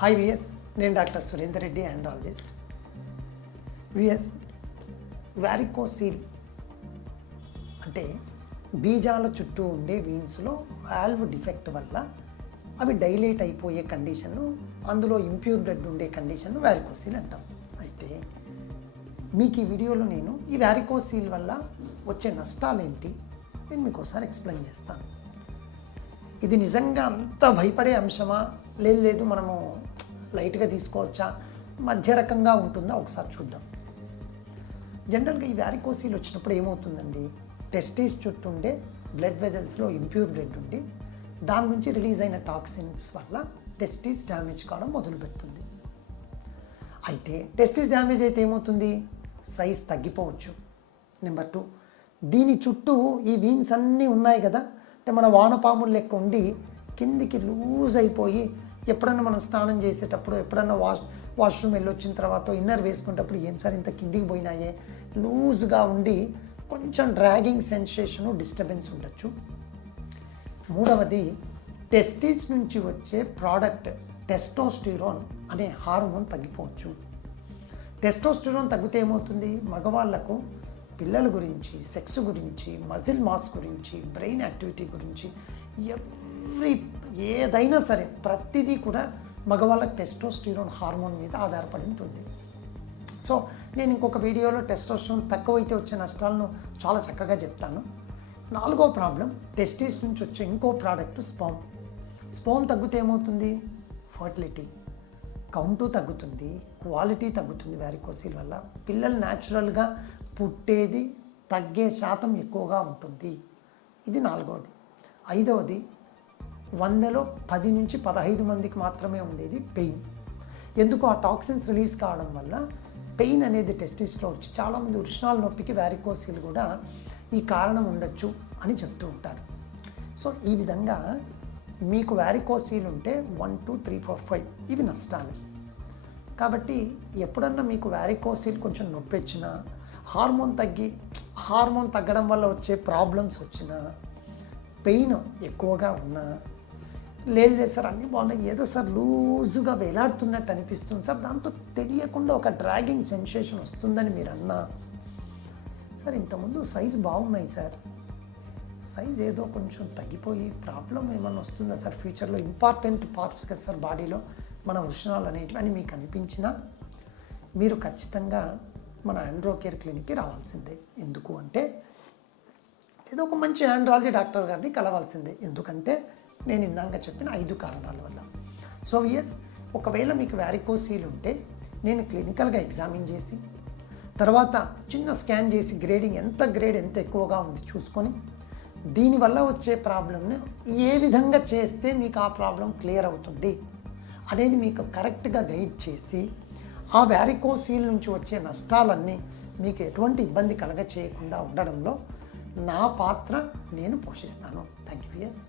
Hi VS నేను doctor Surender Reddy andrologist V S varicocele అంటే బీజాల చుట్టూ ఉండే వీన్స్లో వాల్వ్ డిఫెక్ట్ వల్ల అవి డైలేట్ అయిపోయే కండిషన్ను అందులో ఇంప్యూర్ బ్లడ్ ఉండే కండిషన్ను వ్యారికోసీల్ అంటాం. అయితే మీకు ఈ వీడియోలో నేను ఈ వ్యారికోసీల్ వల్ల వచ్చే నష్టాలు ఏంటి నేను మీకు ఒకసారి ఎక్స్ప్లెయిన్ చేస్తాను. ఇది నిజంగా అంత భయపడే అంశమా? లేదు లేదు మనము లైట్గా తీసుకోవచ్చా? మధ్య రకంగా ఉంటుందా? ఒకసారి చూద్దాం. జనరల్గా ఈ వ్యారికోసీలు వచ్చినప్పుడు ఏమవుతుందండి? టెస్టీస్ చుట్టూ ఉండే బ్లడ్ వెజల్స్లో ఇంప్యూర్ బ్లడ్ ఉండి దాని నుంచి రిలీజ్ అయిన టాక్సిన్స్ వల్ల టెస్టీస్ డ్యామేజ్ కావడం మొదలుపెడుతుంది. అయితే టెస్టీస్ డ్యామేజ్ అయితే ఏమవుతుంది? సైజ్ తగ్గిపోవచ్చు. నెంబర్ టూ దీని చుట్టూ ఈ వీన్స్ అన్నీ ఉన్నాయి కదా? అంటే మన వానపాములు లెక్క ఉండి కిందికి లూజ్ అయిపోయి ఎప్పుడన్నా మనం స్నానం చేసేటప్పుడు ఎప్పుడన్నా వాష్ వాష్రూమ్ వెళ్ళి వచ్చిన తర్వాత ఇన్నర్ వేసుకునేటప్పుడు ఏం సార్ ఇంత కిందికి పోయినాయే? లూజ్గా ఉండి కొంచెం డ్రాగింగ్ సెన్సేషను డిస్టర్బెన్స్ ఉండొచ్చు. మూడవది టెస్టీస్ నుంచి వచ్చే ప్రోడక్ట్ టెస్టోస్టిరోన్ అనే హార్మోన్ తగ్గిపోవచ్చు. టెస్టోస్టిరోన్ తగ్గితే ఏమవుతుంది? మగవాళ్ళకు పిల్లల గురించి సెక్స్ గురించి మజిల్ మాస్ గురించి బ్రెయిన్ యాక్టివిటీ గురించి ఎవ్రీ ఏదైనా సరే ప్రతిదీ కూడా మగవాళ్ళ టెస్టోస్టిరోన్ హార్మోన్ మీద ఆధారపడి ఉంటుంది. సో నేను ఇంకొక వీడియోలో టెస్టోస్టిరోన్ తక్కువైతే వచ్చే నష్టాలను చాలా చక్కగా చెప్తాను. నాలుగో ప్రాబ్లం టెస్టిస్ నుంచి వచ్చే ఇంకో ప్రోడక్ట్ స్పోమ్ స్పోమ్ తగ్గితే ఏమవుతుంది? ఫర్టిలిటీ కౌంటు తగ్గుతుంది క్వాలిటీ తగ్గుతుంది వ్యారికోసిల్ వల్ల. పిల్లలు న్యాచురల్గా పుట్టేది తగ్గే శాతం ఎక్కువగా ఉంటుంది. ఇది నాలుగవది. ఐదవది వందలో పది నుంచి పదహైదు మందికి మాత్రమే ఉండేది పెయిన్. ఎందుకు? ఆ టాక్సిన్స్ రిలీజ్ కావడం వల్ల పెయిన్ అనేది టెస్టిస్లో వచ్చి చాలామంది ఉష్ణాల నొప్పికి వ్యారికోసిల్ కూడా ఈ కారణం ఉండొచ్చు అని చెప్తూ ఉంటారు. సో ఈ విధంగా మీకు వ్యారికోసీల్ ఉంటే one two three four five ఇవి నష్టాలు. కాబట్టి ఎప్పుడన్నా మీకు వ్యారికోసీల్ కొంచెం నొప్పి వచ్చినా హార్మోన్ తగ్గి హార్మోన్ తగ్గడం వల్ల వచ్చే ప్రాబ్లమ్స్ వచ్చినా పెయిన్ ఎక్కువగా ఉన్నా లేదు లేదు సార్ అన్నీ బాగున్నాయి. ఏదో సార్ లూజుగా వేలాడుతున్నట్టు అనిపిస్తుంది సార్. దాంతో తెలియకుండా ఒక డ్రాగింగ్ సెన్సేషన్ వస్తుందని మీరు అన్నా. సార్ ఇంతకుముందు సైజు బాగున్నాయి సార్. సైజ్ ఏదో కొంచెం తగ్గిపోయి ప్రాబ్లం ఏమైనా వస్తుందా సార్? ఫ్యూచర్లో ఇంపార్టెంట్ పార్ట్స్ కదా సార్ బాడీలో మన వృషణాలు అనేటివి అని మీకు అనిపించినా మీరు ఖచ్చితంగా మన ఆండ్రో కేర్ క్లినిక్కి రావాల్సిందే. ఎందుకు అంటే ఏదో ఒక మంచి ఆండ్రాలజీ డాక్టర్ గారిని కలవాల్సిందే. ఎందుకంటే నేను ఇందాక చెప్పిన ఐదు కారణాల వల్ల. సో ఎస్ ఒకవేళ మీకు వ్యారికోసీలు ఉంటే నేను క్లినికల్గా ఎగ్జామిన్ చేసి తర్వాత చిన్న స్కాన్ చేసి గ్రేడింగ్ ఎంత గ్రేడ్ ఎంత ఎక్కువగా ఉంది చూసుకొని దీనివల్ల వచ్చే ప్రాబ్లమ్ని ఏ విధంగా చేస్తే మీకు ఆ ప్రాబ్లం క్లియర్ అవుతుంది అనేది మీకు కరెక్ట్గా గైడ్ చేసి ఆ వ్యారికోసీల్ నుంచి వచ్చే నష్టాలన్నీ మీకు ఎటువంటి ఇబ్బంది కలగ చేయకుండా ఉండడంలో నా పాత్ర నేను పోషిస్తాను. Thank you yes